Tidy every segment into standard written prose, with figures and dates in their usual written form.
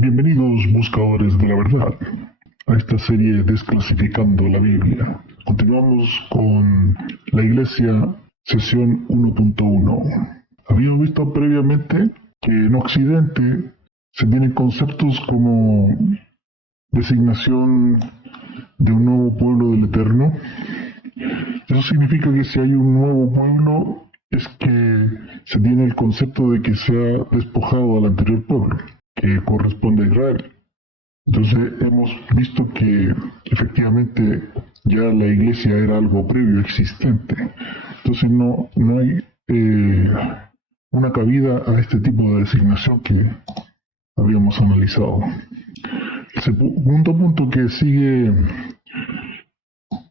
Bienvenidos buscadores de la verdad a esta serie Desclasificando la Biblia. Continuamos con la Iglesia, sesión 1.1. Habíamos visto previamente que en Occidente se tienen conceptos como designación de un nuevo pueblo del Eterno. Eso significa que si hay un nuevo pueblo es que se tiene el concepto de que se ha despojado al anterior pueblo, que corresponde a Israel. Entonces hemos visto que efectivamente ya la iglesia era algo previo, existente. Entonces no hay una cabida a este tipo de designación que habíamos analizado. El segundo punto que sigue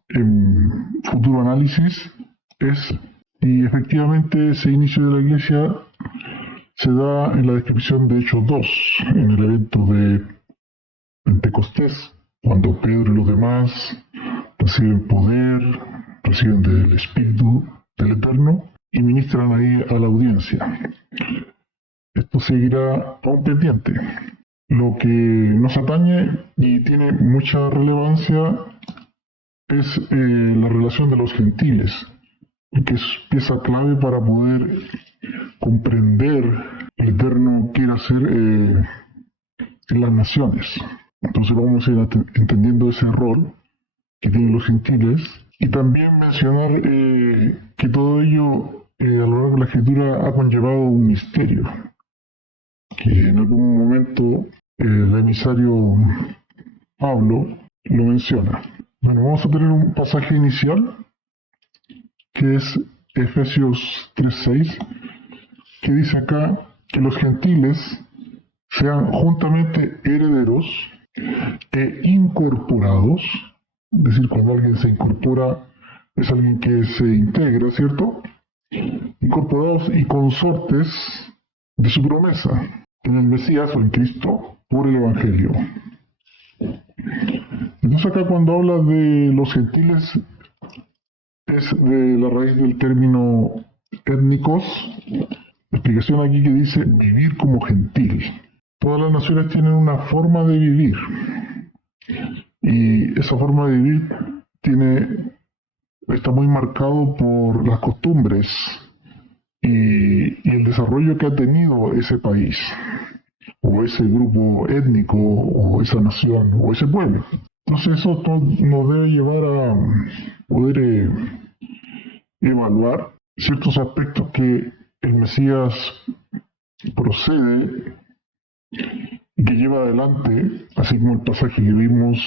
en futuro análisis es si efectivamente ese inicio de la iglesia se da en la descripción de Hechos 2, en el evento de Pentecostés, cuando Pedro y los demás reciben poder, reciben del Espíritu del Eterno y ministran ahí a la audiencia. Esto seguirá aún pendiente. Lo que nos atañe y tiene mucha relevancia es la relación de los gentiles, que es pieza clave para poder comprender el Eterno quiere hacer en las naciones. Entonces vamos a ir entendiendo ese rol que tienen los gentiles y también mencionar que todo ello a lo largo de la escritura ha conllevado un misterio que en algún momento el emisario Pablo lo menciona. Bueno, vamos a tener un pasaje inicial que es Efesios 3:6, que dice acá que los gentiles sean juntamente herederos e incorporados, es decir, cuando alguien se incorpora es alguien que se integra, ¿cierto? Incorporados y consortes de su promesa en el Mesías o en Cristo por el Evangelio. Entonces acá cuando habla de los gentiles es de la raíz del término étnicos, la explicación aquí que dice vivir como gentil. Todas las naciones tienen una forma de vivir y esa forma de vivir está muy marcado por las costumbres y el desarrollo que ha tenido ese país o ese grupo étnico o esa nación o ese pueblo. Entonces eso nos debe llevar a poder evaluar ciertos aspectos que el Mesías procede y que lleva adelante, así como el pasaje que vimos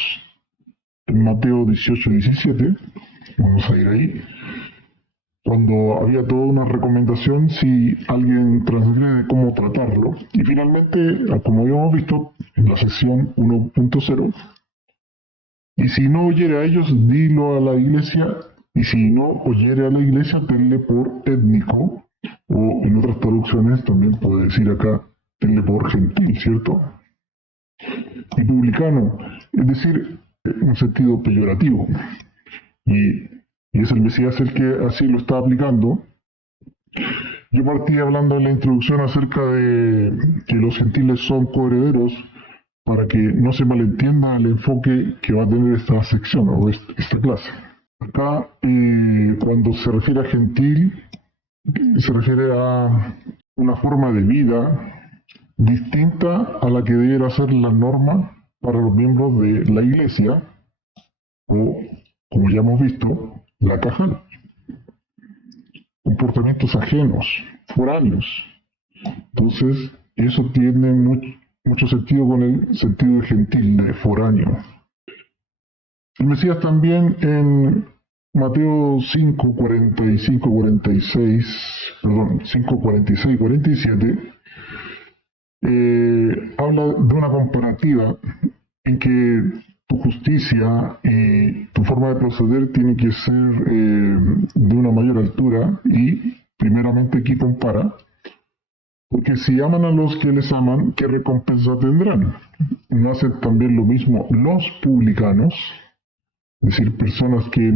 en Mateo 18-17, vamos a ir ahí, cuando había toda una recomendación si alguien transgrede cómo tratarlo. Y finalmente, como habíamos visto en la sección 1.0, y si no oyere a ellos, dilo a la iglesia, y si no oyere a la iglesia, tenle por étnico, o en otras traducciones también puede decir acá, tenle por gentil, ¿cierto? Y publicano, es decir, en un sentido peyorativo. Y es el Mesías el que así lo está aplicando. Yo partí hablando en la introducción acerca de que los gentiles son coherederos para que no se malentienda el enfoque que va a tener esta sección o esta clase. Acá, cuando se refiere a gentil, se refiere a una forma de vida distinta a la que debiera ser la norma para los miembros de la iglesia o, como ya hemos visto, la cajal. Comportamientos ajenos, foráneos. Entonces, eso tiene mucho sentido con el sentido de gentil, de foráneo. El Mesías también en Mateo 5:46-47, habla de una comparativa en que tu justicia y tu forma de proceder tiene que ser de una mayor altura y primeramente aquí compara, porque si aman a los que les aman, ¿qué recompensa tendrán? ¿No hacen también lo mismo los publicanos? Es decir, personas que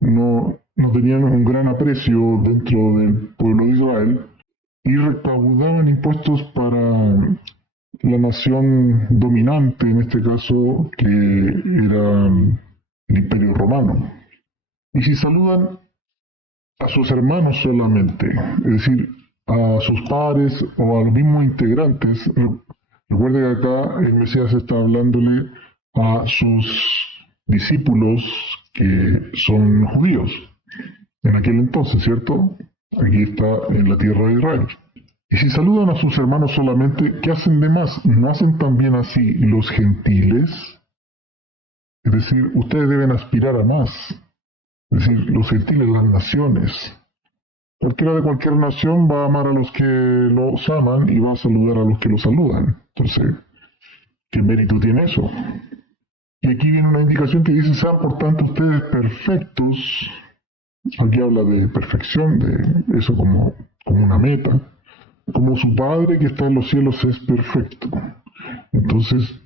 no tenían un gran aprecio dentro del pueblo de Israel y recaudaban impuestos para la nación dominante, en este caso, que era el Imperio Romano. Y si saludan a sus hermanos solamente, es decir, a sus pares o a los mismos integrantes, recuerde que acá el Mesías está hablándole a sus discípulos que son judíos en aquel entonces, ¿cierto? Aquí está en la tierra de Israel. Y si saludan a sus hermanos solamente, ¿qué hacen de más? ¿No hacen también así los gentiles? Es decir, ustedes deben aspirar a más. Es decir, los gentiles, las naciones. Cualquiera de cualquier nación va a amar a los que los aman y va a saludar a los que los saludan. Entonces, ¿qué mérito tiene eso? Y aquí viene una indicación que dice, sean por tanto ustedes perfectos. Aquí habla de perfección, de eso como una meta. Como su Padre que está en los cielos es perfecto. Entonces,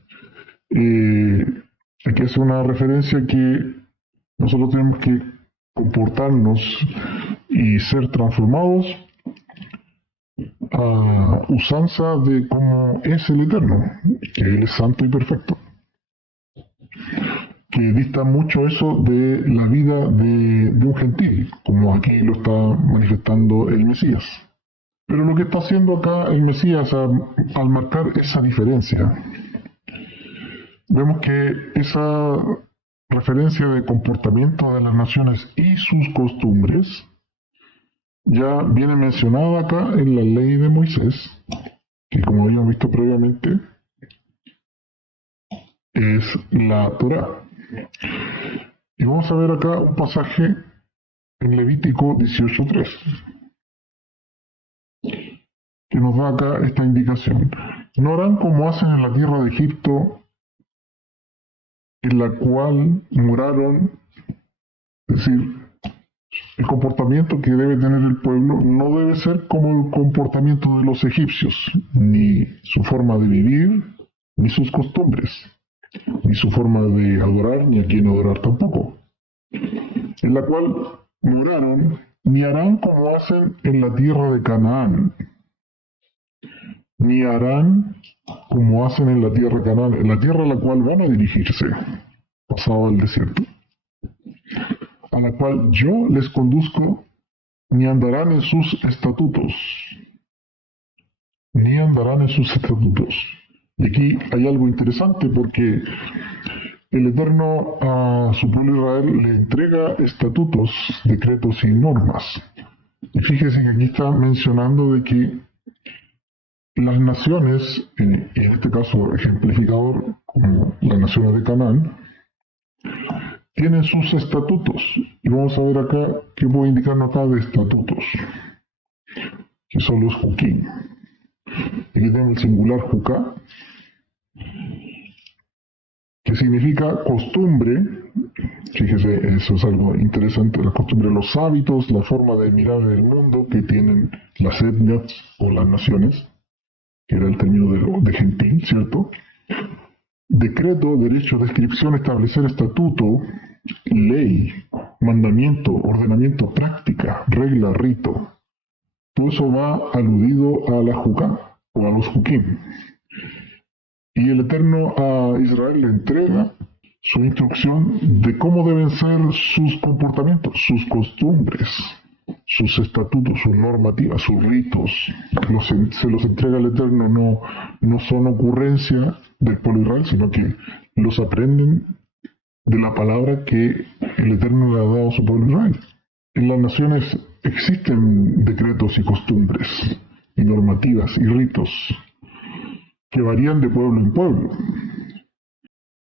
aquí hace una referencia que nosotros tenemos que comportarnos y ser transformados a usanza de cómo es el Eterno, que Él es santo y perfecto. Que dista mucho eso de la vida de un gentil, como aquí lo está manifestando el Mesías. Pero lo que está haciendo acá el Mesías al marcar esa diferencia, vemos que esa referencia de comportamiento de las naciones y sus costumbres ya viene mencionada acá en la ley de Moisés, que como habíamos visto previamente, es la Torá. Y vamos a ver acá un pasaje en Levítico 18:3, que nos da acá esta indicación. No harán como hacen en la tierra de Egipto, en la cual moraron, es decir, el comportamiento que debe tener el pueblo no debe ser como el comportamiento de los egipcios, ni su forma de vivir, ni sus costumbres, ni su forma de adorar, ni a quién adorar tampoco, en la cual moraron, ni harán como hacen en la tierra de Canaán, ni harán como hacen en la tierra de Canaán, en la tierra a la cual van a dirigirse, pasado el desierto, a la cual yo les conduzco, ni andarán en sus estatutos, ni andarán en sus estatutos. Y aquí hay algo interesante porque el Eterno a su pueblo Israel le entrega estatutos, decretos y normas. Y fíjese que aquí está mencionando de que las naciones, en este caso ejemplificador como las naciones de Canaán, tienen sus estatutos. Y vamos a ver acá qué puedo indicarnos acá de estatutos, que son los Juquín. Aquí tenemos el singular Jucá, que significa costumbre. Fíjese, eso es algo interesante, la costumbre, los hábitos, la forma de mirar el mundo que tienen las etnias o las naciones, que era el término de gentil, ¿cierto? Decreto, derecho, descripción, establecer estatuto, ley, mandamiento, ordenamiento, práctica, regla, rito. Todo eso va aludido a la Jucá o a los Juquín. Y el Eterno a Israel le entrega su instrucción de cómo deben ser sus comportamientos, sus costumbres, sus estatutos, sus normativas, sus ritos. Se los entrega el Eterno, no son ocurrencia del pueblo de Israel, sino que los aprenden de la palabra que el Eterno le ha dado a su pueblo de Israel. En las naciones existen decretos y costumbres, y normativas y ritos que varían de pueblo en pueblo.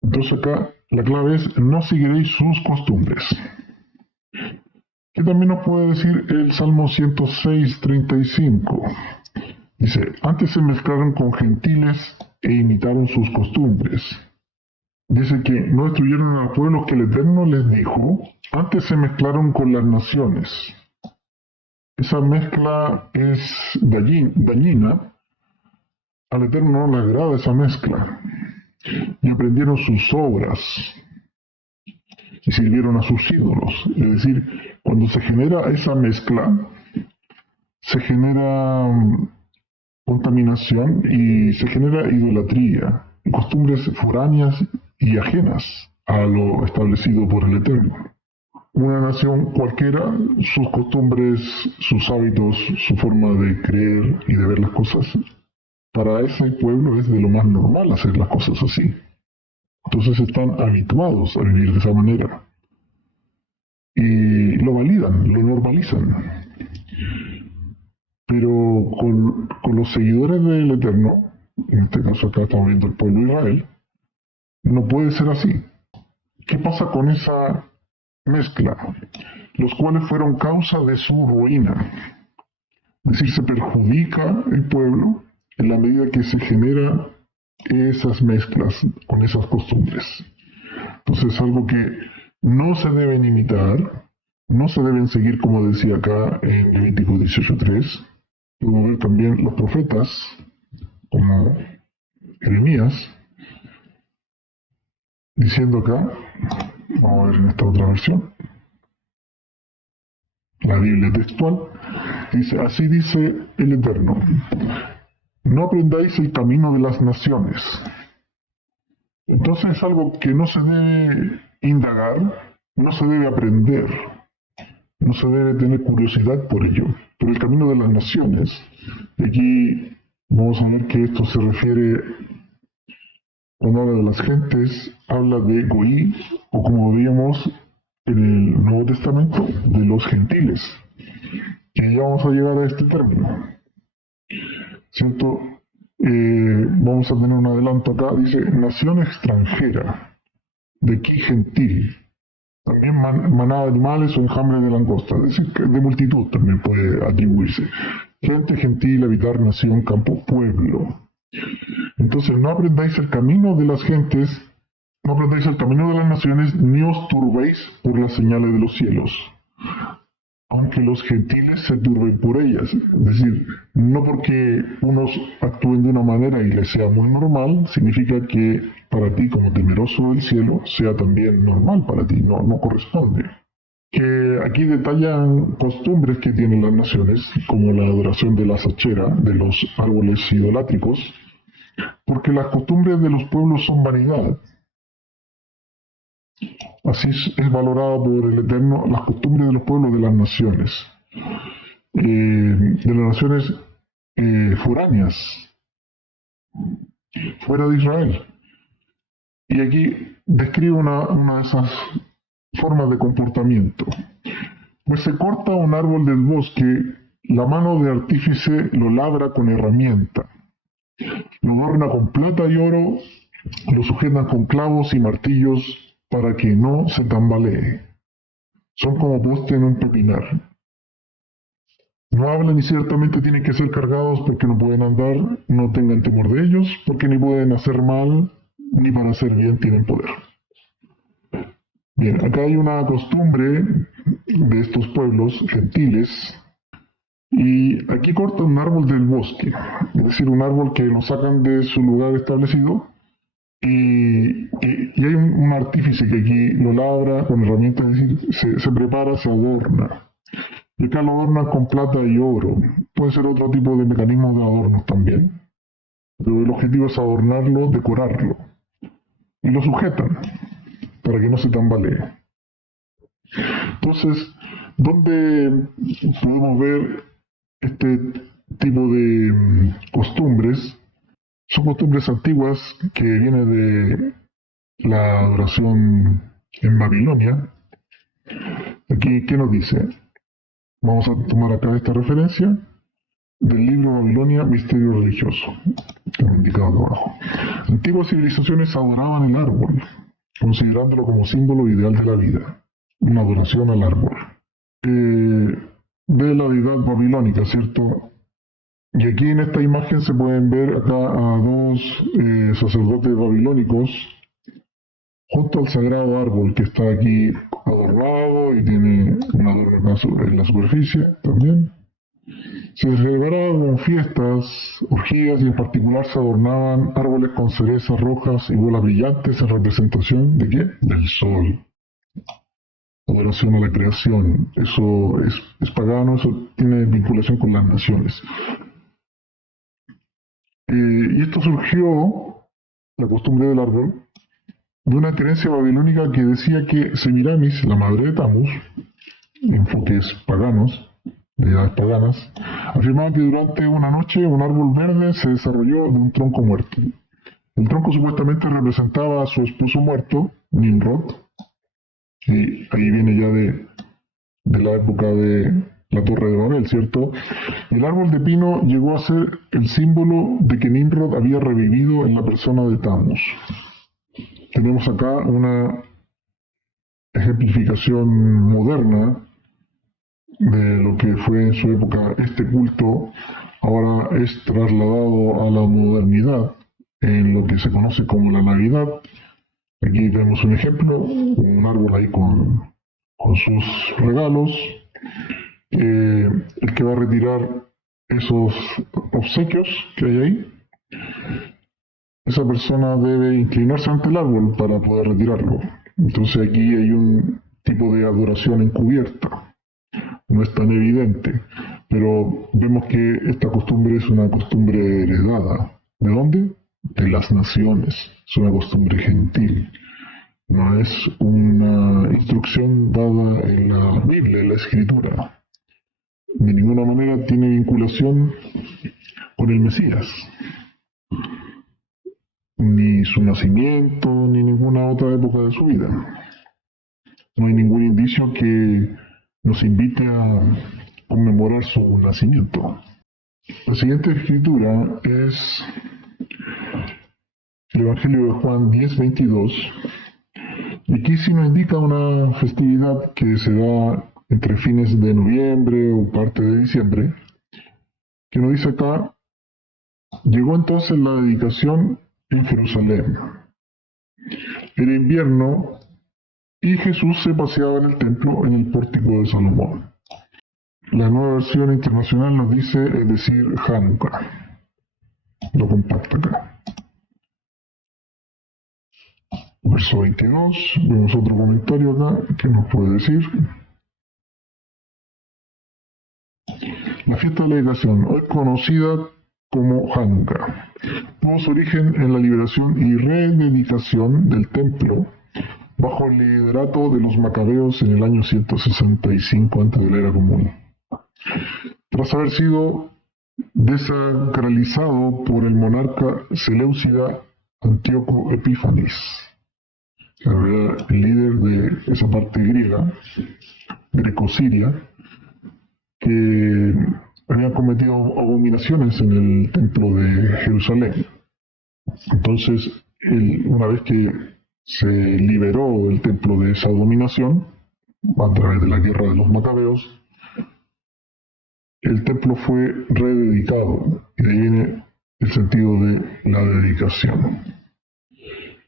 Entonces acá la clave es no seguiréis sus costumbres. ¿Qué también nos puede decir el Salmo 106:35? Dice, antes se mezclaron con gentiles e imitaron sus costumbres. Dice que no destruyeron a pueblos que el Eterno les dijo, antes se mezclaron con las naciones. Esa mezcla es dañina. Al Eterno no le agrada esa mezcla. Y aprendieron sus obras y sirvieron a sus ídolos. Es decir, cuando se genera esa mezcla, se genera contaminación y se genera idolatría, costumbres foráneas y ajenas a lo establecido por el Eterno. Una nación cualquiera, sus costumbres, sus hábitos, su forma de creer y de ver las cosas, para ese pueblo es de lo más normal hacer las cosas así. Entonces están habituados a vivir de esa manera y lo validan, lo normalizan. Pero con los seguidores del Eterno, en este caso acá estamos viendo el pueblo de Israel, no puede ser así. ¿Qué pasa con esa mezcla? Los cuales fueron causa de su ruina. Es decir, se perjudica el pueblo en la medida que se generan esas mezclas con esas costumbres. Entonces es algo que no se deben imitar, no se deben seguir, como decía acá en Levítico 18:3. Podemos ver también los profetas, como Jeremías, diciendo acá, vamos a ver en esta otra versión, la Biblia textual, dice, así dice el Eterno, no aprendáis el camino de las naciones. Entonces es algo que no se debe indagar, no se debe aprender, no se debe tener curiosidad por ello. Pero el camino de las naciones, aquí vamos a ver que esto se refiere, cuando habla de las gentes, habla de Goí, o como veíamos en el Nuevo Testamento, de los gentiles, que ya vamos a llegar a este término, ¿cierto? Vamos a tener un adelanto acá, dice nación extranjera, de aquí gentil, también manada de animales o enjambre de langosta, es decir, de multitud también puede atribuirse. Gente gentil, habitar, nación, campo, pueblo. Entonces no aprendáis el camino de las gentes, no aprendáis el camino de las naciones, ni os turbéis por las señales de los cielos, aunque los gentiles se turben por ellas. Es decir, no porque unos actúen de una manera y les sea muy normal, significa que para ti, como temeroso del cielo, sea también normal para ti, no corresponde. Que aquí detallan costumbres que tienen las naciones, como la adoración de la sachera, de los árboles idolátricos, porque las costumbres de los pueblos son vanidad. Así es valorado por el Eterno las costumbres de los pueblos de las naciones, foráneas, fuera de Israel. Y aquí describe una de esas formas de comportamiento. Pues se corta un árbol del bosque, la mano de artífice lo labra con herramienta, lo adorna con plata y oro, lo sujetan con clavos y martillos para que no se tambalee. Son como poste en un pepinar. No hablan y ciertamente tienen que ser cargados porque no pueden andar, no tengan temor de ellos, porque ni pueden hacer mal, ni para hacer bien tienen poder. Bien, acá hay una costumbre de estos pueblos gentiles, y aquí corta un árbol del bosque, es decir, un árbol que lo sacan de su lugar establecido, y hay un artífice que aquí lo labra con herramientas, es decir, se prepara, se adorna. Y acá lo adornan con plata y oro. Puede ser otro tipo de mecanismo de adornos también. Pero el objetivo es adornarlo, decorarlo. Y lo sujetan para que no se tambalee. Entonces, ¿dónde podemos ver este tipo de costumbres? Son costumbres antiguas que vienen de la adoración en Babilonia. Aquí, ¿qué nos dice? Vamos a tomar acá esta referencia del libro Babilonia, Misterio Religioso, indicado acá abajo. Antiguas civilizaciones adoraban el árbol, considerándolo como símbolo ideal de la vida, una adoración al árbol. De la deidad babilónica, ¿cierto? Y aquí en esta imagen se pueden ver acá a dos sacerdotes babilónicos junto al sagrado árbol que está aquí adornado y tiene un adorno acá en la superficie también. Se celebraban fiestas, orgías y en particular se adornaban árboles con cerezas rojas y bolas brillantes en representación ¿de qué? Del sol. Adoración a la creación. Eso es pagano, eso tiene vinculación con las naciones. Y esto surgió, la costumbre del árbol, de una creencia babilónica que decía que Semiramis, la madre de Tammuz, enfoques paganos, deidades paganas, afirmaba que durante una noche un árbol verde se desarrolló de un tronco muerto. El tronco supuestamente representaba a su esposo muerto, Nimrod, y ahí viene ya de la época de la Torre de Babel, ¿cierto? El árbol de pino llegó a ser el símbolo de que Nimrod había revivido en la persona de Tammuz. Tenemos acá una ejemplificación moderna de lo que fue en su época este culto, ahora es trasladado a la modernidad en lo que se conoce como la Navidad. Aquí vemos un ejemplo, un árbol ahí con sus regalos. El que va a retirar esos obsequios que hay ahí, esa persona debe inclinarse ante el árbol para poder retirarlo. Entonces aquí hay un tipo de adoración encubierta, no es tan evidente, pero vemos que esta costumbre es una costumbre heredada. ¿De dónde? De las naciones. Es una costumbre gentil. No es una instrucción dada en la Biblia, en la Escritura. De ninguna manera tiene vinculación con el Mesías, ni su nacimiento, ni ninguna otra época de su vida. No hay ningún indicio que nos invite a conmemorar su nacimiento. La siguiente escritura es el Evangelio de Juan 10:22, y aquí sí nos indica una festividad que se da entre fines de noviembre o parte de diciembre, que nos dice acá: llegó entonces la dedicación en Jerusalén. Era invierno y Jesús se paseaba en el templo en el pórtico de Salomón. La nueva versión internacional nos dice, es decir, Hanukkah. Lo compacta acá. Verso 22, vemos otro comentario acá que nos puede decir: la fiesta de la dedicación, hoy conocida como Hanukkah, tuvo su origen en la liberación y rededicación del templo bajo el liderato de los macabeos en el año 165 antes de la era común. Tras haber sido desacralizado por el monarca seleucida Antíoco Epífanes, que era el líder de esa parte griega, greco-siria, que había cometido abominaciones en el templo de Jerusalén. Entonces, una vez que se liberó el templo de esa dominación, a través de la guerra de los macabeos, el templo fue rededicado, y de ahí viene el sentido de la dedicación.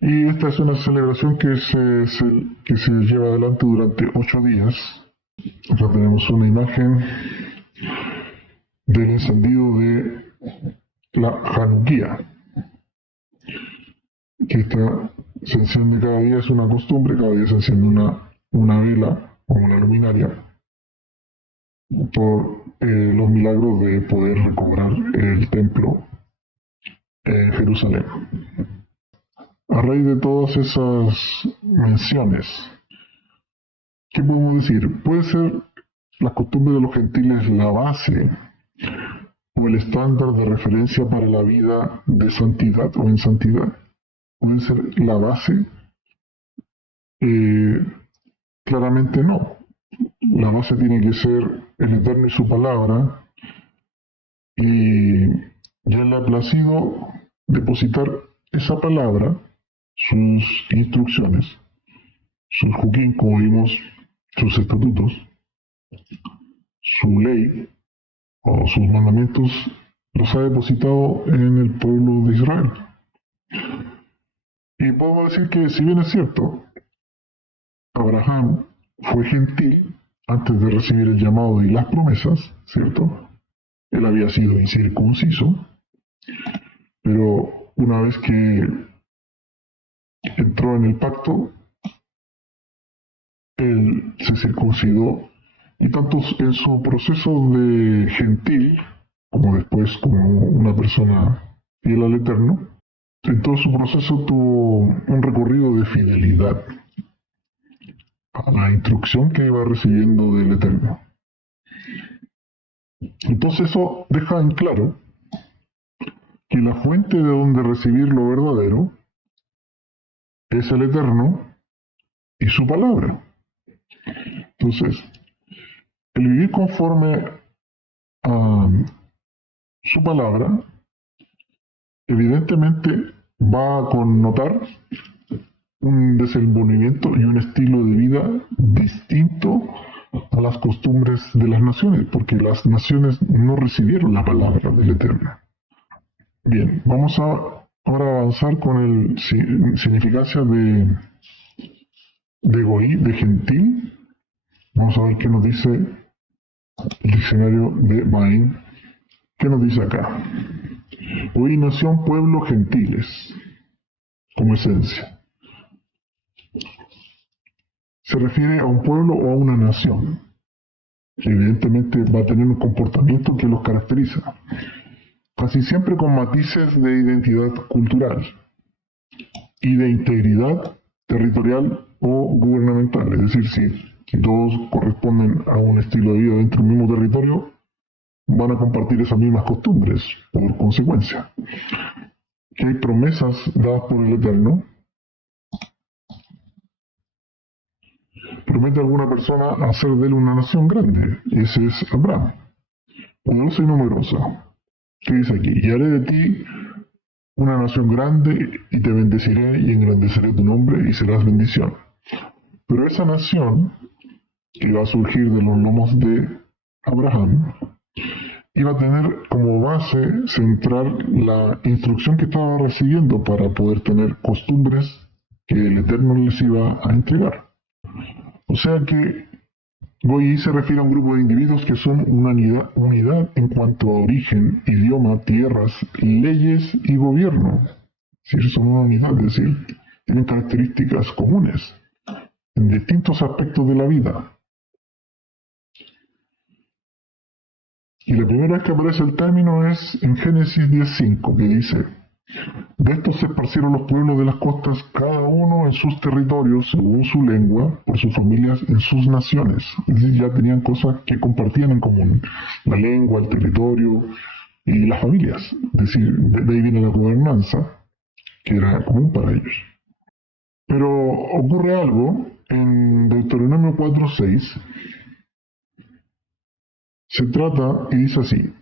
Y esta es una celebración que se lleva adelante durante 8 días. Acá tenemos una imagen del encendido de la Hanukkah, que se enciende cada día, es una costumbre, cada día se enciende una vela o una luminaria por los milagros de poder recobrar el templo en Jerusalén. A raíz de todas esas menciones, ¿qué podemos decir? Puede ser la costumbre de los gentiles la base o el estándar de referencia para la vida de santidad o en santidad. ¿Puede ser la base? Claramente no. La base tiene que ser el Eterno y su palabra, y ya le ha placido depositar esa palabra, sus instrucciones, sus juquín, como vimos, sus estatutos, su ley o sus mandamientos, los ha depositado en el pueblo de Israel. Y podemos decir que, si bien es cierto, Abraham fue gentil antes de recibir el llamado y las promesas, ¿cierto? Él había sido incircunciso, pero una vez que entró en el pacto, él se circuncidó, y tanto en su proceso de gentil como después como una persona fiel al Eterno, en todo su proceso tuvo un recorrido de fidelidad a la instrucción que iba recibiendo del Eterno. Entonces eso deja en claro que la fuente de donde recibir lo verdadero es el Eterno y su palabra. Entonces, el vivir conforme a su palabra, evidentemente va a connotar un desenvolvimiento y un estilo de vida distinto a las costumbres de las naciones, porque las naciones no recibieron la palabra del Eterno. Bien, vamos a ahora avanzar con el significancia de goí, de gentil. Vamos a ver qué nos dice el diccionario de Bain. ¿Qué nos dice acá? Goí, nación, pueblo, gentiles, como esencia. Se refiere a un pueblo o a una nación, que evidentemente va a tener un comportamiento que los caracteriza, casi siempre con matices de identidad cultural y de integridad territorial o gubernamental. Es decir, si todos corresponden a un estilo de vida dentro del mismo territorio, van a compartir esas mismas costumbres por consecuencia. Que hay promesas dadas por el Eterno. Promete a alguna persona hacer de él una nación grande. Ese es Abraham, poderosa y numerosa. ¿Qué dice aquí? Y haré de ti una nación grande y te bendeciré y engrandeceré tu nombre y serás bendición. Pero esa nación que va a surgir de los lomos de Abraham iba a tener como base central la instrucción que estaba recibiendo para poder tener costumbres que el Eterno les iba a entregar. O sea que Goyi se refiere a un grupo de individuos que son una unidad en cuanto a origen, idioma, tierras, leyes y gobierno. Es decir, son una unidad, es decir, tienen características comunes en distintos aspectos de la vida. Y la primera vez que aparece el término es en Génesis 10:5, que dice: de estos se esparcieron los pueblos de las costas, cada uno en sus territorios, según su lengua, por sus familias, en sus naciones. Es decir, ya tenían cosas que compartían en común: la lengua, el territorio y las familias. Es decir, de ahí viene la gobernanza, que era común para ellos. Pero ocurre algo en Deuteronomio 4:6. Se trata, y dice así,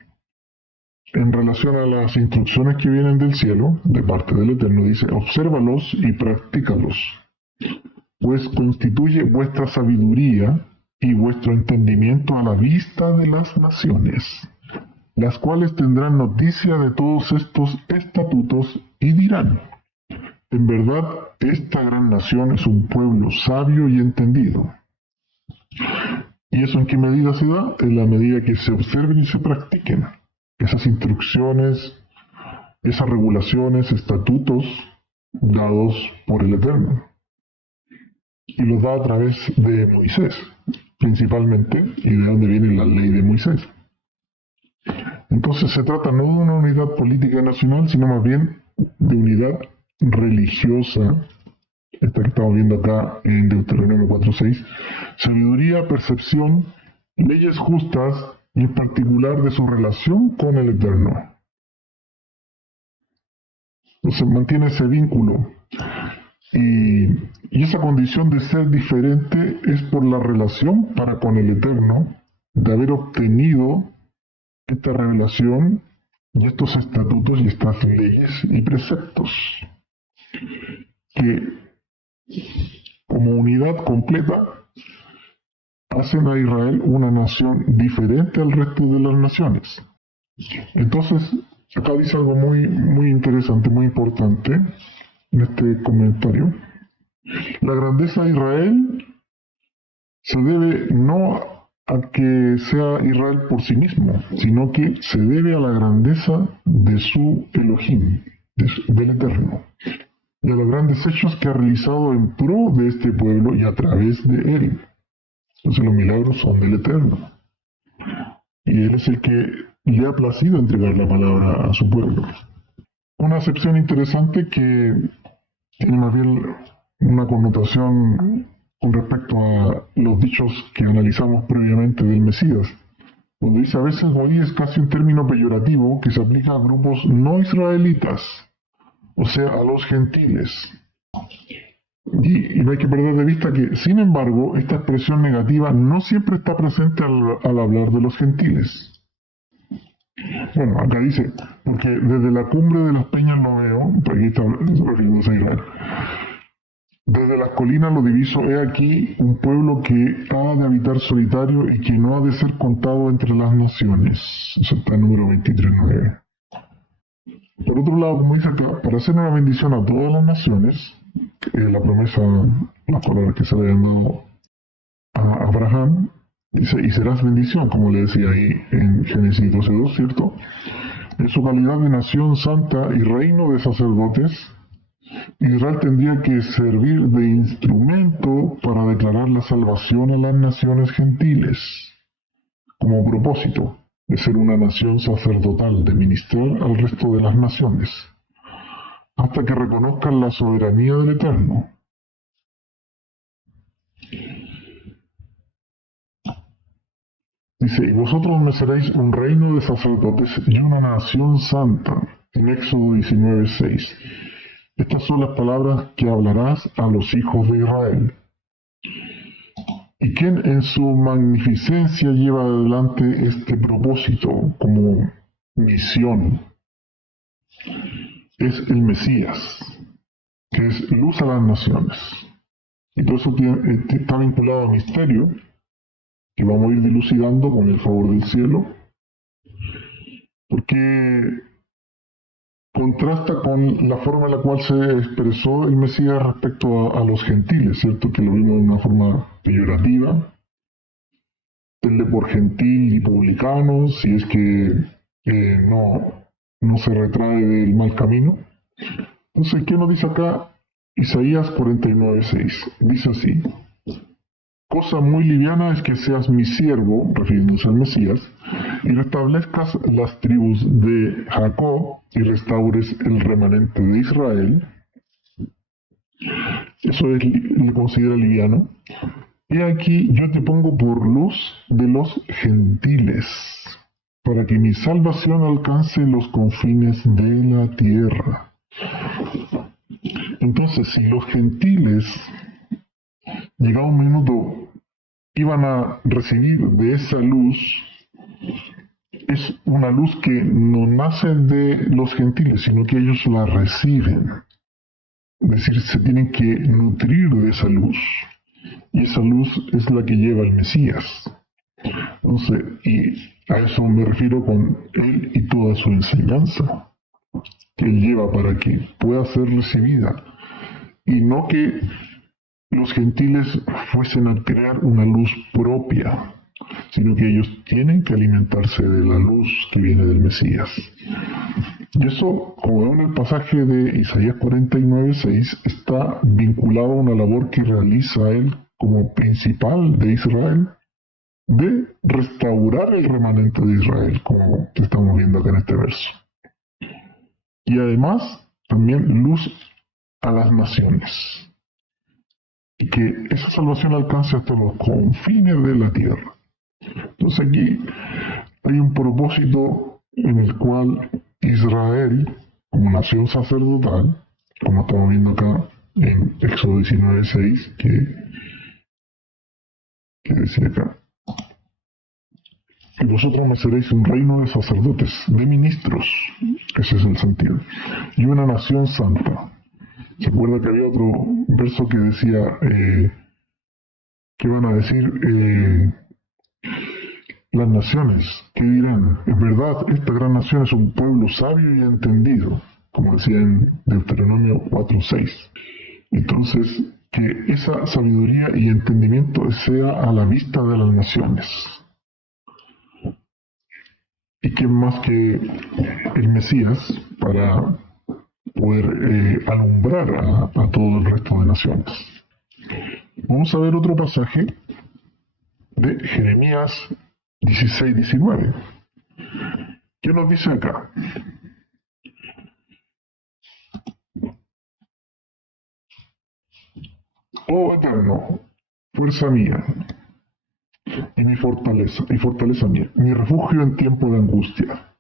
en relación a las instrucciones que vienen del cielo, de parte del Eterno, dice: obsérvalos y practícalos, pues constituye vuestra sabiduría y vuestro entendimiento a la vista de las naciones, las cuales tendrán noticia de todos estos estatutos y dirán: en verdad, esta gran nación es un pueblo sabio y entendido. ¿Y eso en qué medida se da? En la medida que se observen y se practiquen esas instrucciones, esas regulaciones, estatutos dados por el Eterno. Y los da a través de Moisés, principalmente, y de donde viene la ley de Moisés. Entonces se trata no de una unidad política nacional, sino más bien de unidad religiosa. Esta que estamos viendo acá en Deuteronomio 4:6, sabiduría, percepción, leyes justas y en particular de su relación con el Eterno. Entonces mantiene ese vínculo y esa condición de ser diferente es por la relación para con el Eterno, de haber obtenido esta revelación y estos estatutos y estas leyes y preceptos que como unidad completa hacen a Israel una nación diferente al resto de las naciones. Entonces, acá dice algo muy, muy interesante, muy importante en este comentario. La grandeza de Israel se debe no a que sea Israel por sí mismo, sino que se debe a la grandeza de su Elohim, del Eterno, y a los grandes hechos que ha realizado en pro de este pueblo y a través de él. Entonces los milagros son del Eterno. Y Él es el que le ha placido entregar la palabra a su pueblo. una acepción interesante que tiene más bien una connotación con respecto a los dichos que analizamos previamente del Mesías, donde dice a veces hoy es casi un término peyorativo que se aplica a grupos no israelitas, o sea, a los gentiles. Y no hay que perder de vista que, sin embargo, esta expresión negativa no siempre está presente al hablar de los gentiles. Bueno, acá dice, porque desde la cumbre de las peñas lo veo, aquí está refiriéndose a Israel, desde las colinas lo diviso, he aquí un pueblo que ha de habitar solitario y que no ha de ser contado entre las naciones. Eso está en número 23:9. Por otro lado, como dice acá, para hacer una bendición a todas las naciones, la promesa, las palabras que se le habían dado a Abraham, dice, y serás bendición, como le decía ahí en Génesis 12:2, ¿cierto? En su calidad de nación santa y reino de sacerdotes, Israel tendría que servir de instrumento para declarar la salvación a las naciones gentiles, como propósito de ser una nación sacerdotal, de ministrar al resto de las naciones, hasta que reconozcan la soberanía del Eterno. Dice, y vosotros me seréis un reino de sacerdotes y una nación santa, en Éxodo 19:6. Estas son las palabras que hablarás a los hijos de Israel. ¿Y quién en su magnificencia lleva adelante este propósito como misión? Es el Mesías, que es luz a las naciones. Y todo eso está vinculado al misterio, que vamos a ir dilucidando con el favor del cielo, porque contrasta con la forma en la cual se expresó el Mesías respecto a los gentiles, ¿cierto? Que lo vimos de una forma peyorativa, tenle por gentil y publicano, si es que no se retrae del mal camino. Entonces, ¿qué nos dice acá Isaías 49:6? Dice así, cosa muy liviana es que seas mi siervo, refiriéndose al Mesías, y restablezcas las tribus de Jacob y restaures el remanente de Israel. Eso le considera liviano. Y aquí yo te pongo por luz de los gentiles, para que mi salvación alcance los confines de la tierra. Entonces, si los gentiles, llegado un minuto, iban a recibir de esa luz, es una luz que no nace de los gentiles, sino que ellos la reciben. Es decir, se tienen que nutrir de esa luz. Y esa luz es la que lleva el Mesías. Entonces, y a eso me refiero con él y toda su enseñanza que él lleva para que pueda ser recibida. Y no que los gentiles fuesen a crear una luz propia, sino que ellos tienen que alimentarse de la luz que viene del Mesías. Y eso, como vemos en el pasaje de Isaías 49:6, está vinculado a una labor que realiza él como principal de Israel, de restaurar el remanente de Israel, como estamos viendo acá en este verso. Y además, también luz a las naciones. Y que esa salvación alcance hasta los confines de la tierra. Entonces aquí hay un propósito en el cual Israel, como nación sacerdotal, como estamos viendo acá en Éxodo 19:6, que decía acá, y vosotros me seréis un reino de sacerdotes, de ministros, ese es el sentido, y una nación santa. ¿Se acuerda que había otro verso que decía, que van a decir las naciones? ¿Qué dirán? En verdad, esta gran nación es un pueblo sabio y entendido, como decía en Deuteronomio 4:6. Entonces, que esa sabiduría y entendimiento sea a la vista de las naciones. ¿Y quién más que el Mesías para poder alumbrar a todo el resto de naciones? Vamos a ver otro pasaje de Jeremías 16:19. ¿Qué nos dice acá? oh Eterno, fuerza mía y mi fortaleza mía, mi refugio en tiempo de angustia.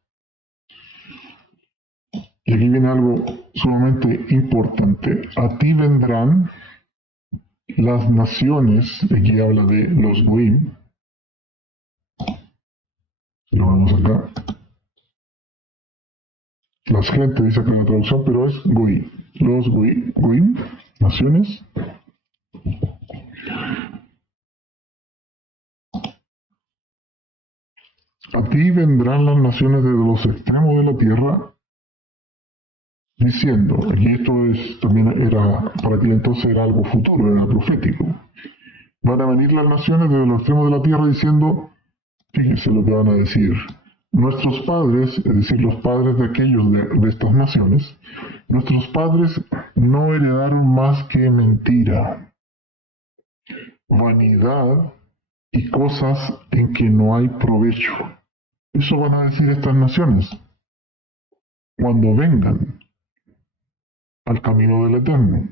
Y aquí viene algo sumamente importante. A ti vendrán las naciones, aquí habla de los Goim, lo vemos acá. Las gente dice que la traducción, pero es Goim. Los Goim, naciones. A ti vendrán las naciones desde los extremos de la tierra, diciendo, y esto es, también era, para aquel entonces era algo futuro, era profético. Van a venir las naciones desde los extremos de la tierra diciendo, fíjense lo que van a decir. Nuestros padres, es decir, los padres de aquellos de estas naciones, nuestros padres no heredaron más que mentira, vanidad y cosas en que no hay provecho. Eso van a decir estas naciones cuando vengan al camino del Eterno.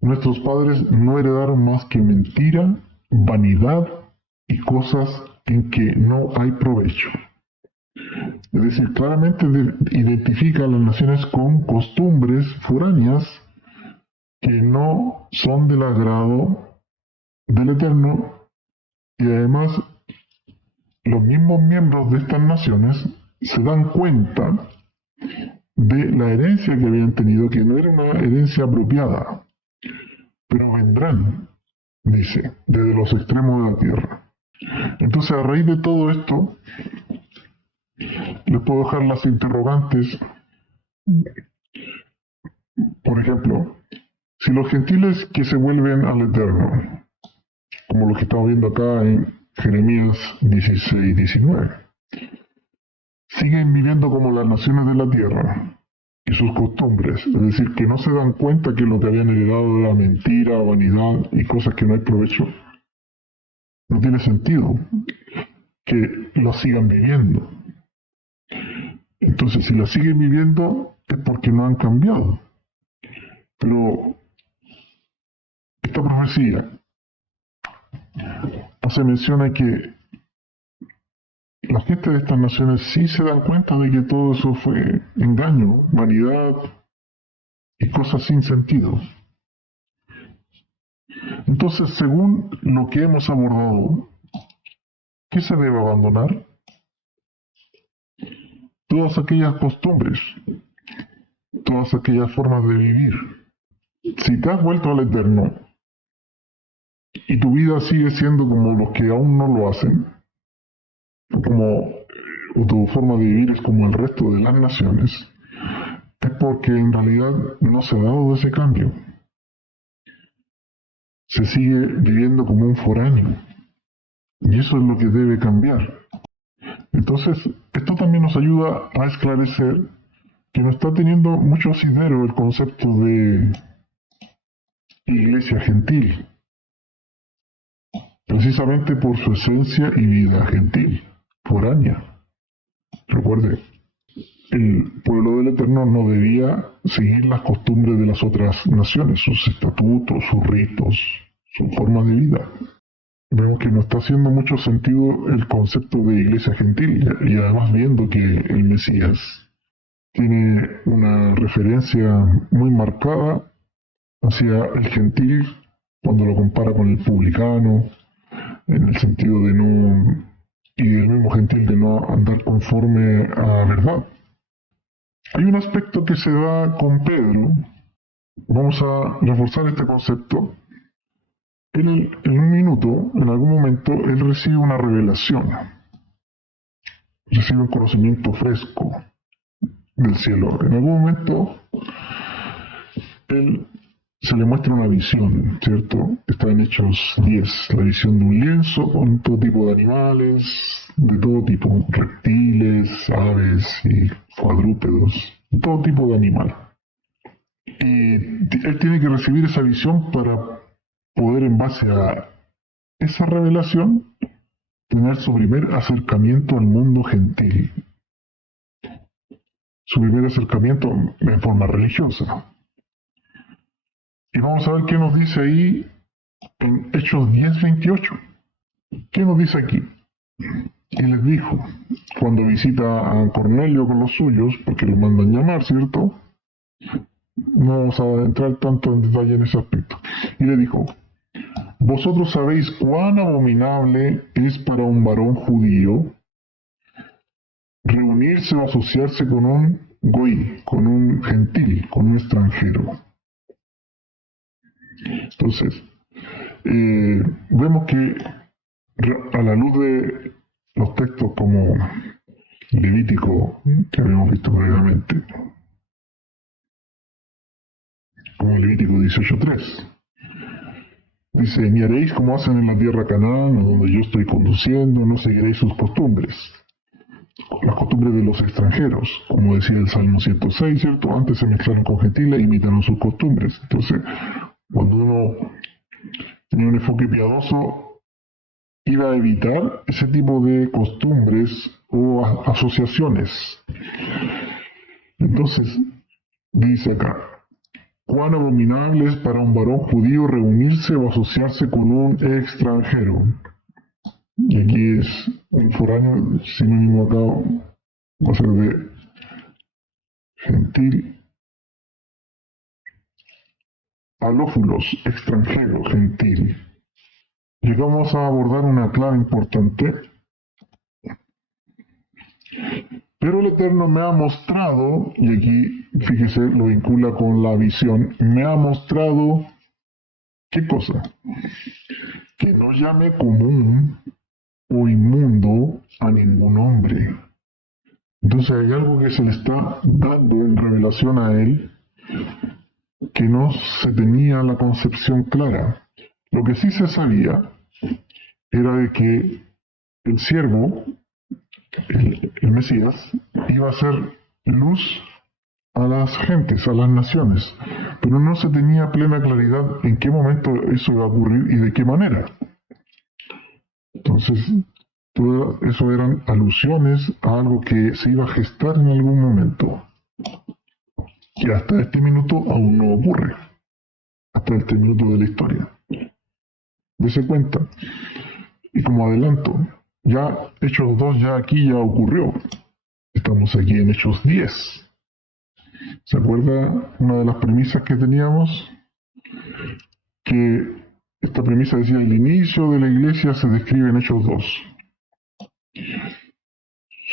Nuestros padres no heredaron más que mentira, vanidad y cosas en que no hay provecho. Es decir, claramente identifica a las naciones con costumbres foráneas que no son del agrado del Eterno, y además los mismos miembros de estas naciones se dan cuenta de la herencia que habían tenido, que no era una herencia apropiada, pero vendrán, dice, desde los extremos de la tierra. Entonces, a raíz de todo esto, les puedo dejar las interrogantes. Por ejemplo, si los gentiles que se vuelven al Eterno, como los que estamos viendo acá en Jeremías 16-19, siguen viviendo como las naciones de la tierra y sus costumbres, es decir, que no se dan cuenta que lo que habían heredado era mentira, vanidad y cosas que no hay provecho, no tiene sentido que lo sigan viviendo. Entonces, si la siguen viviendo es porque no han cambiado. Pero esta profecía hace mención a que la gente de estas naciones sí se dan cuenta de que todo eso fue engaño, vanidad y cosas sin sentido. Entonces, según lo que hemos abordado, ¿qué se debe abandonar? Todas aquellas costumbres, todas aquellas formas de vivir. Si te has vuelto al Eterno y tu vida sigue siendo como los que aún no lo hacen, como tu forma de vivir es como el resto de las naciones, es porque en realidad no se ha dado ese cambio. Se sigue viviendo como un foráneo. Y eso es lo que debe cambiar. Entonces, esto también nos ayuda a esclarecer que no está teniendo mucho asidero el concepto de iglesia gentil, precisamente por su esencia y vida gentil, foránea. Recuerde, el pueblo del Eterno no debía seguir las costumbres de las otras naciones, sus estatutos, sus ritos, su forma de vida. Vemos que no está haciendo mucho sentido el concepto de iglesia gentil, y además viendo que el Mesías tiene una referencia muy marcada hacia el gentil cuando lo compara con el publicano, en el sentido de no, y el mismo gentil de no andar conforme a la verdad. Hay un aspecto que se da con Pedro, vamos a reforzar este concepto. Él, en un minuto, en algún momento, él recibe una revelación, recibe un conocimiento fresco del cielo. En algún momento, él se le muestra una visión, ¿cierto? Está en Hechos 10, la visión de un lienzo con todo tipo de animales, de todo tipo, reptiles, aves y cuadrúpedos, todo tipo de animal. Y él tiene que recibir esa visión para poder, en base a esa revelación, tener su primer acercamiento al mundo gentil, su primer acercamiento en forma religiosa. Y vamos a ver qué nos dice ahí en Hechos 10:28. ¿Qué nos dice aquí? Y les dijo, cuando visita a Cornelio con los suyos, porque lo mandan llamar, ¿cierto? No vamos a entrar tanto en detalle en ese aspecto. Y le dijo, vosotros sabéis cuán abominable es para un varón judío reunirse o asociarse con un goy, con un gentil, con un extranjero. Entonces, vemos que a la luz de los textos como Levítico, que habíamos visto previamente, como Levítico 18:3, dice, ni haréis como hacen en la tierra Canaán, a donde yo estoy conduciendo, no seguiréis sus costumbres, las costumbres de los extranjeros, como decía el Salmo 106, ¿cierto? Antes se mezclaron con gentiles e imitaron sus costumbres. Entonces, cuando uno tenía un enfoque piadoso, iba a evitar ese tipo de costumbres o asociaciones. Entonces, dice acá, cuán abominable es para un varón judío reunirse o asociarse con un extranjero. Y aquí es un foráneo, sinónimo acá va a ser de gentil, alófulos, extranjero, gentil. Llegamos a abordar una clave importante. Pero el Eterno me ha mostrado, y aquí fíjese, lo vincula con la visión, me ha mostrado, ¿qué cosa? Que no llame común o inmundo a ningún hombre. Entonces hay algo que se le está dando en revelación a él que no se tenía la concepción clara. Lo que sí se sabía era de que el siervo, el Mesías, iba a ser luz a las gentes, a las naciones, pero no se tenía plena claridad en qué momento eso iba a ocurrir y de qué manera. Entonces, todo eso eran alusiones a algo que se iba a gestar en algún momento. Y hasta este minuto aún no ocurre, hasta este minuto de la historia. Dese cuenta. Y como adelanto, ya Hechos 2 ya aquí ya ocurrió. Estamos aquí en Hechos 10. ¿Se acuerda una de las premisas que teníamos? Que esta premisa decía, el inicio de la iglesia se describe en Hechos 2.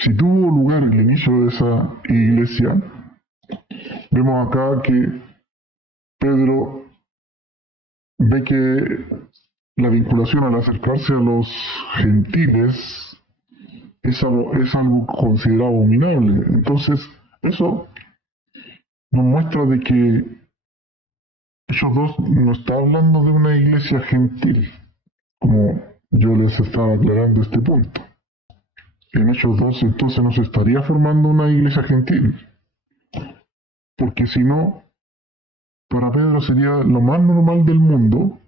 Si tuvo lugar el inicio de esa iglesia, vemos acá que Pedro ve que la vinculación al acercarse a los gentiles es algo considerado abominable. Entonces, eso nos muestra de que Hechos 2 no está hablando de una iglesia gentil, como yo les estaba aclarando este punto. En Hechos 2 entonces no se estaría formando una iglesia gentil, porque si no, para Pedro sería lo más normal del mundo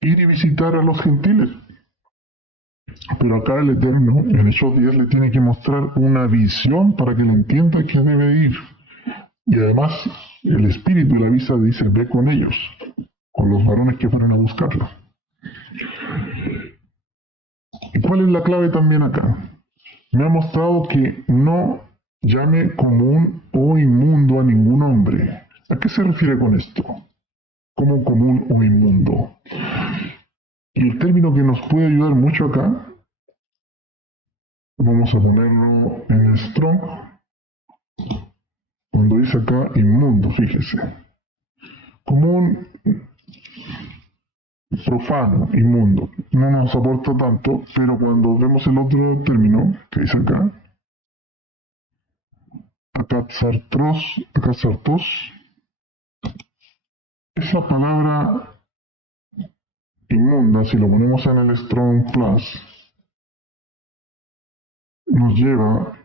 ir y visitar a los gentiles. Pero acá el Eterno, en Hechos 10, le tiene que mostrar una visión para que le entienda que debe ir. Y además, el Espíritu y la vista dice, ve con ellos, con los varones que fueron a buscarlo. ¿Y cuál es la clave también acá? Me ha mostrado que no llame común o inmundo a ningún hombre. ¿A qué se refiere con esto? Como común o inmundo. Y el término que nos puede ayudar mucho acá, vamos a ponerlo en Strong, cuando dice acá inmundo, fíjese. Común, profano, inmundo. No nos aporta tanto, pero cuando vemos el otro término que dice acá, akatsartos, esa palabra inmunda, si lo ponemos en el Strong Plus, nos lleva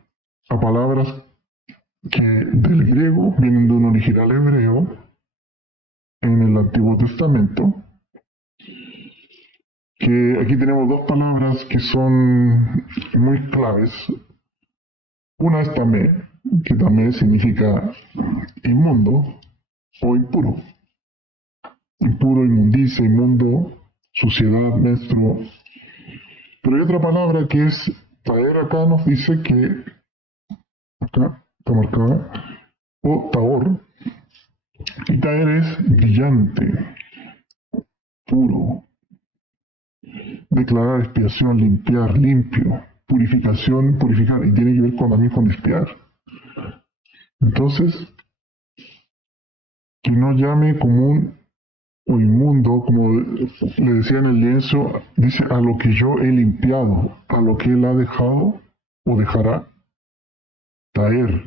a palabras que del griego vienen de un original hebreo en el Antiguo Testamento, que aquí tenemos dos palabras que son muy claves. Una es tamé, que también significa inmundo o impuro. impuro, inmundicia, inmundo, suciedad, menstruo. Pero hay otra palabra que es taer, acá nos dice que, acá está marcada, o taor, y taer es brillante, puro, declarar expiación, limpiar, limpio, purificación, purificar, y tiene que ver también con limpiar. Entonces, que no llame común o inmundo, como le decía en el lienzo, dice a lo que yo he limpiado, a lo que él ha dejado o dejará traer.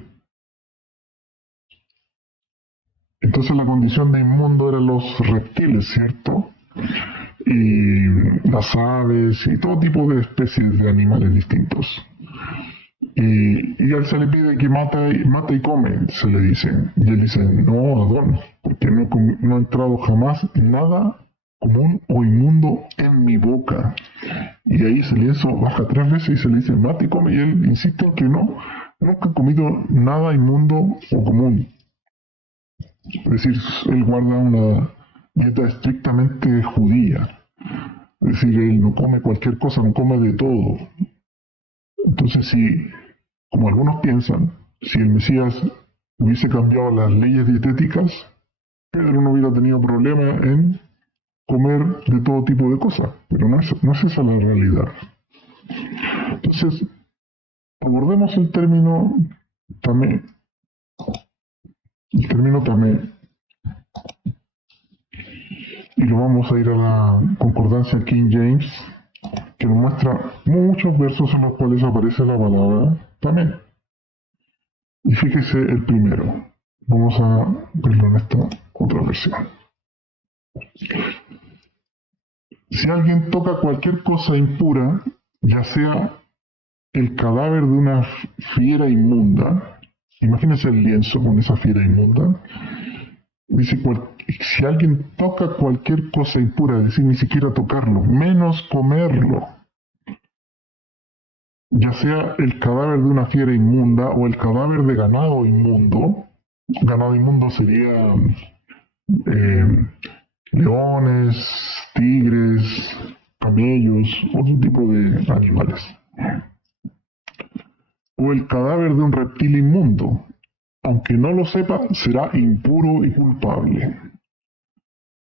Entonces la condición de inmundo eran los reptiles, ¿cierto? Y las aves y todo tipo de especies de animales distintos. Y a él se le pide que mata y come, se le dice. Y él dice, no, Adón, porque no ha entrado jamás nada común o inmundo en mi boca. Y ahí el lienzo baja 3 veces y se le dice, mata y come. Y él insiste en que no, nunca ha comido nada inmundo o común. Es decir, él guarda una dieta estrictamente judía. Es decir, él no come cualquier cosa, no come de todo. Entonces, si, como algunos piensan, si el Mesías hubiese cambiado las leyes dietéticas, Pedro no hubiera tenido problema en comer de todo tipo de cosas, pero no es esa la realidad. Entonces, abordemos el término tamé, y lo vamos a ir a la concordancia King James, que nos muestra muchos versos en los cuales aparece la palabra tamé. Y fíjese el primero. Vamos a verlo en esta otra versión. Si alguien toca cualquier cosa impura, ya sea el cadáver de una fiera inmunda, imagínense el lienzo con esa fiera inmunda, dice, si alguien toca cualquier cosa impura, es decir, ni siquiera tocarlo, menos comerlo, ya sea el cadáver de una fiera inmunda o el cadáver de ganado inmundo sería leones, tigres, camellos, otro tipo de animales. O el cadáver de un reptil inmundo, aunque no lo sepa, será impuro y culpable.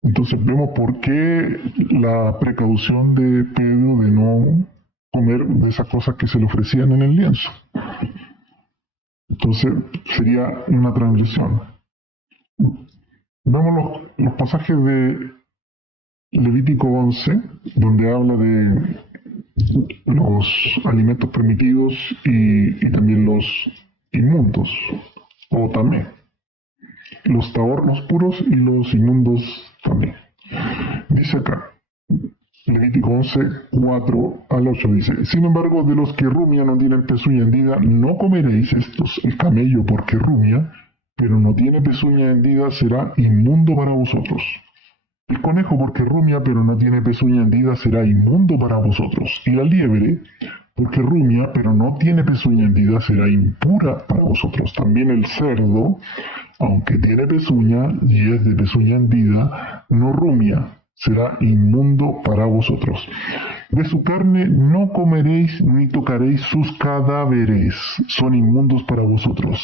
Entonces vemos por qué la precaución de Pedro de no comer de esas cosas que se le ofrecían en el lienzo. Entonces sería una transgresión. Vemos los pasajes de Levítico 11, donde habla de los alimentos permitidos y también los inmundos, o también. Los taor, los puros, y los inmundos también. Dice acá, Levítico 11, 4 al 8, dice, sin embargo, de los que rumia no tienen pezuña hendida, no comeréis estos, el camello porque rumia, pero no tiene pezuña hendida, será inmundo para vosotros. El conejo porque rumia, pero no tiene pezuña hendida, será inmundo para vosotros. Y la liebre, porque rumia, pero no tiene pezuña hendida, será impura para vosotros. También el cerdo, aunque tiene pezuña y es de pezuña hendida, no rumia, será inmundo para vosotros. De su carne no comeréis ni tocaréis sus cadáveres, son inmundos para vosotros.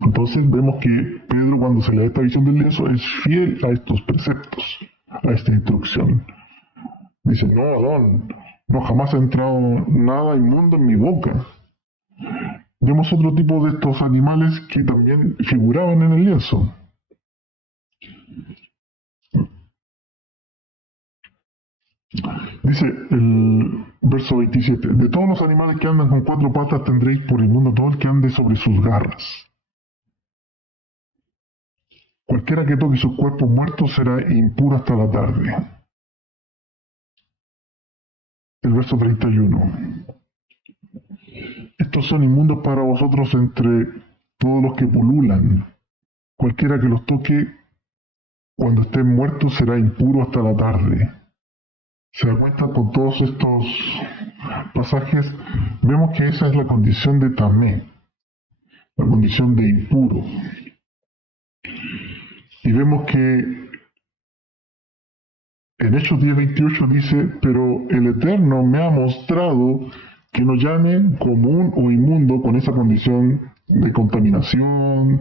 Entonces vemos que Pedro, cuando se le da esta visión del lienzo, es fiel a estos preceptos, a esta instrucción. Dice, no, Adón, no jamás ha entrado nada inmundo en mi boca. Vemos otro tipo de estos animales que también figuraban en el lienzo. Dice el verso 27, de todos los animales que andan con 4 patas tendréis por inmundo todo el que ande sobre sus garras. Cualquiera que toque sus cuerpos muertos será impuro hasta la tarde. El verso 31. Estos son inmundos para vosotros entre todos los que pululan. Cualquiera que los toque cuando estén muertos será impuro hasta la tarde. Se da cuenta con todos estos pasajes, vemos que esa es la condición de tamé, la condición de impuro. Y vemos que En Hechos 10:28 dice, pero el Eterno me ha mostrado que no llame común o inmundo con esa condición de contaminación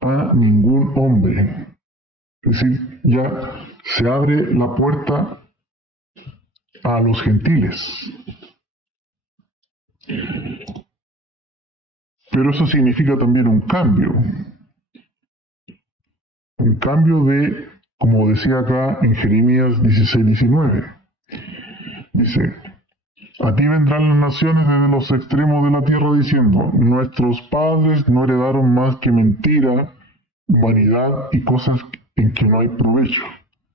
a ningún hombre. Es decir, ya se abre la puerta a los gentiles. Pero eso significa también un cambio de, como decía acá en Jeremías 16:19. Dice, a ti vendrán las naciones desde los extremos de la tierra diciendo, nuestros padres no heredaron más que mentira, vanidad y cosas en que no hay provecho.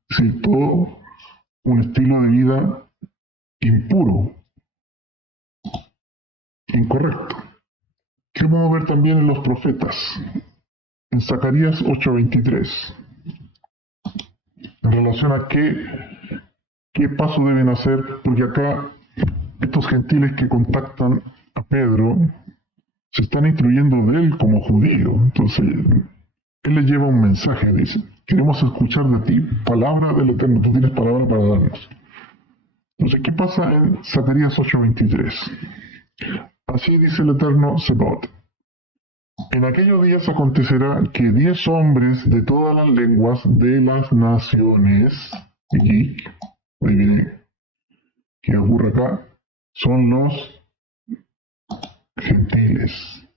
Es decir, todo un estilo de vida impuro, incorrecto. ¿Qué podemos ver también en los profetas? En Zacarías 8:23, en relación a qué paso deben hacer, porque acá estos gentiles que contactan a Pedro se están instruyendo de él como judío. Entonces, él le lleva un mensaje, dice, queremos escuchar de ti, palabra del Eterno, tú tienes palabra para darnos. Entonces, ¿qué pasa en Zacarías 8:23? Así dice el Eterno Sebot. En aquellos días acontecerá que 10 hombres de todas las lenguas de las naciones, aquí, adivinen qué ocurre acá, son los gentiles.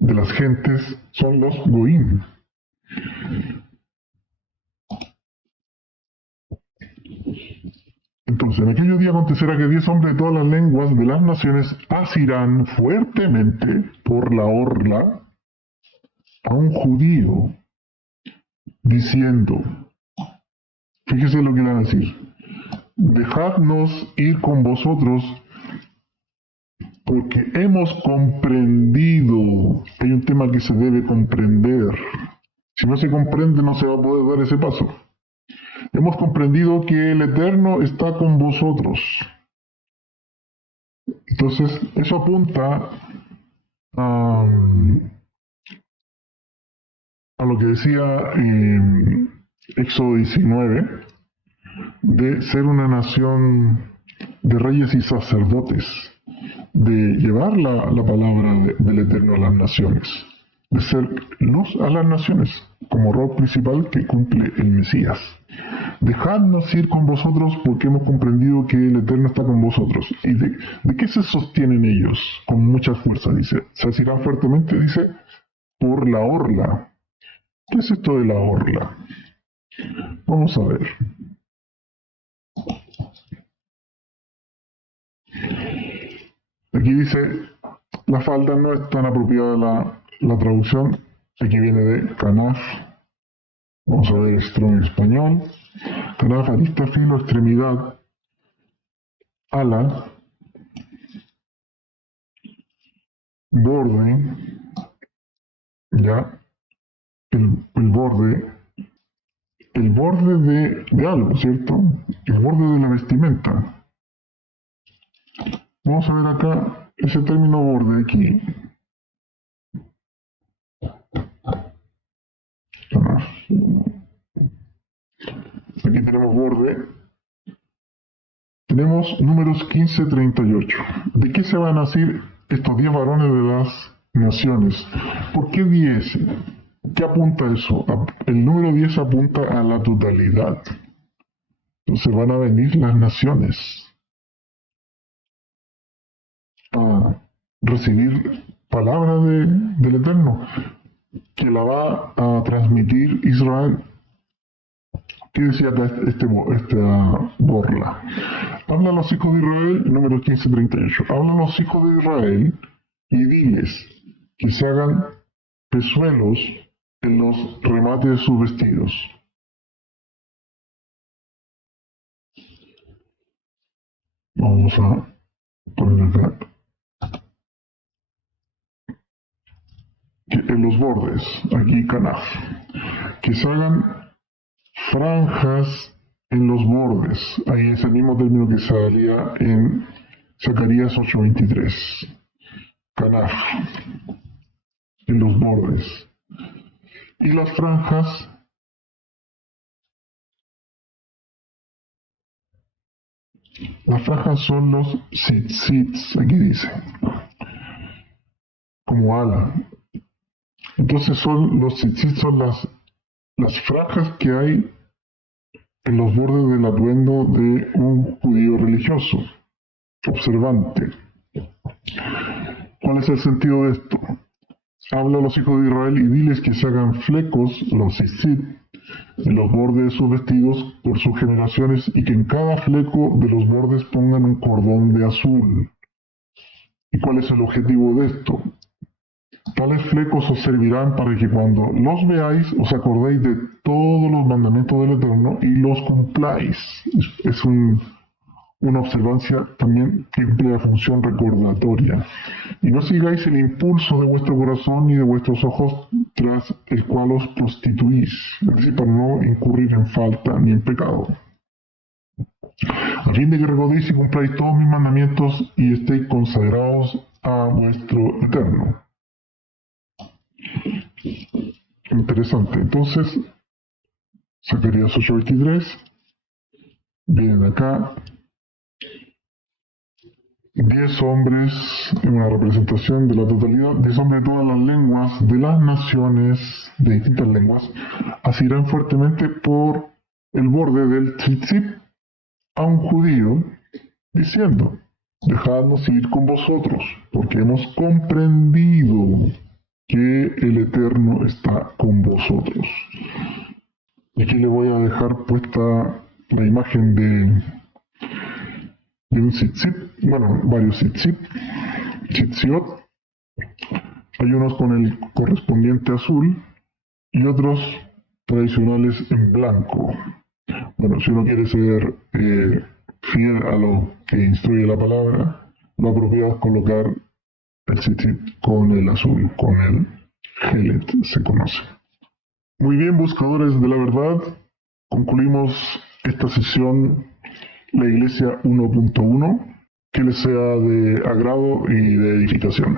De las gentes son los goim. Entonces, en aquellos días acontecerá que 10 hombres de todas las lenguas de las naciones asirán fuertemente por la orla a un judío, diciendo, fíjese lo que le van a decir, dejadnos ir con vosotros porque hemos comprendido. Hay un tema que se debe comprender. Si no se comprende, no se va a poder dar ese paso. Hemos comprendido que el Eterno está con vosotros. Entonces, eso apunta a lo que decía Éxodo 19, de ser una nación de reyes y sacerdotes, de llevar la palabra del Eterno a las naciones, de ser luz a las naciones, como rol principal que cumple el Mesías. Dejadnos ir con vosotros porque hemos comprendido que el Eterno está con vosotros. ¿Y de qué se sostienen ellos? Con mucha fuerza, dice. Se asirán fuertemente, dice, por la orla. ¿Qué es esto de la orla? Vamos a ver. Aquí dice, la falda no es tan apropiada la traducción. Aquí viene de canaf. Vamos a ver Strong en español. Canaf, arista, filo, extremidad, ala, borde, ya, el borde de algo, ¿cierto? El borde de la vestimenta. Vamos a ver acá ese término borde aquí. Aquí tenemos borde. Tenemos números 15:38. ¿De qué se van a decir estos 10 varones de las naciones? ¿Por qué 10? ¿Qué apunta eso? El número 10 apunta a la totalidad. Entonces van a venir las naciones a recibir palabra del Eterno, que la va a transmitir Israel. ¿Qué decía acá esta borla? Habla a los hijos de Israel, número 15:38. Habla a los hijos de Israel y diles que se hagan pezuelos en los remates de sus vestidos. Vamos a poner acá. En los bordes, aquí canaf. Que se hagan franjas en los bordes. Ahí es el mismo término que salía en Zacarías 8:23. Canaf. En los bordes. Y las franjas Las franjas son los tzitzits, aquí dice, como ala. Entonces los tzitzits son las franjas que hay en los bordes del atuendo de un judío religioso, observante. ¿Cuál es el sentido de esto? Habla a los hijos de Israel y diles que se hagan flecos, los tzitzit, en los bordes de sus vestidos por sus generaciones y que en cada fleco de los bordes pongan un cordón de azul. ¿Y cuál es el objetivo de esto? Tales flecos os servirán para que cuando los veáis os acordéis de todos los mandamientos del Eterno y los cumpláis. Es una observancia también que cumple la función recordatoria. Y no sigáis el impulso de vuestro corazón ni de vuestros ojos tras el cual os prostituís, es decir, para no incurrir en falta ni en pecado. A fin de que recordéis y cumpláis todos mis mandamientos y estéis consagrados a vuestro Eterno. Interesante. Entonces, Zacarías 8:23, vienen acá 10 hombres, en una representación de la totalidad, 10 hombres de todas las lenguas, de las naciones, de distintas lenguas, asirán fuertemente por el borde del tzitzit a un judío, diciendo, dejadnos ir con vosotros, porque hemos comprendido que el Eterno está con vosotros. Y aquí le voy a dejar puesta la imagen de un tzitzit, bueno, varios tzitziot. Hay unos con el correspondiente azul y otros tradicionales en blanco. Bueno, si uno quiere ser fiel a lo que instruye la palabra, lo apropiado es colocar el tzitzit con el azul, con el gelet, se conoce. Muy bien, buscadores de la verdad, concluimos esta sesión, la Iglesia 1.1, que les sea de agrado y de edificación.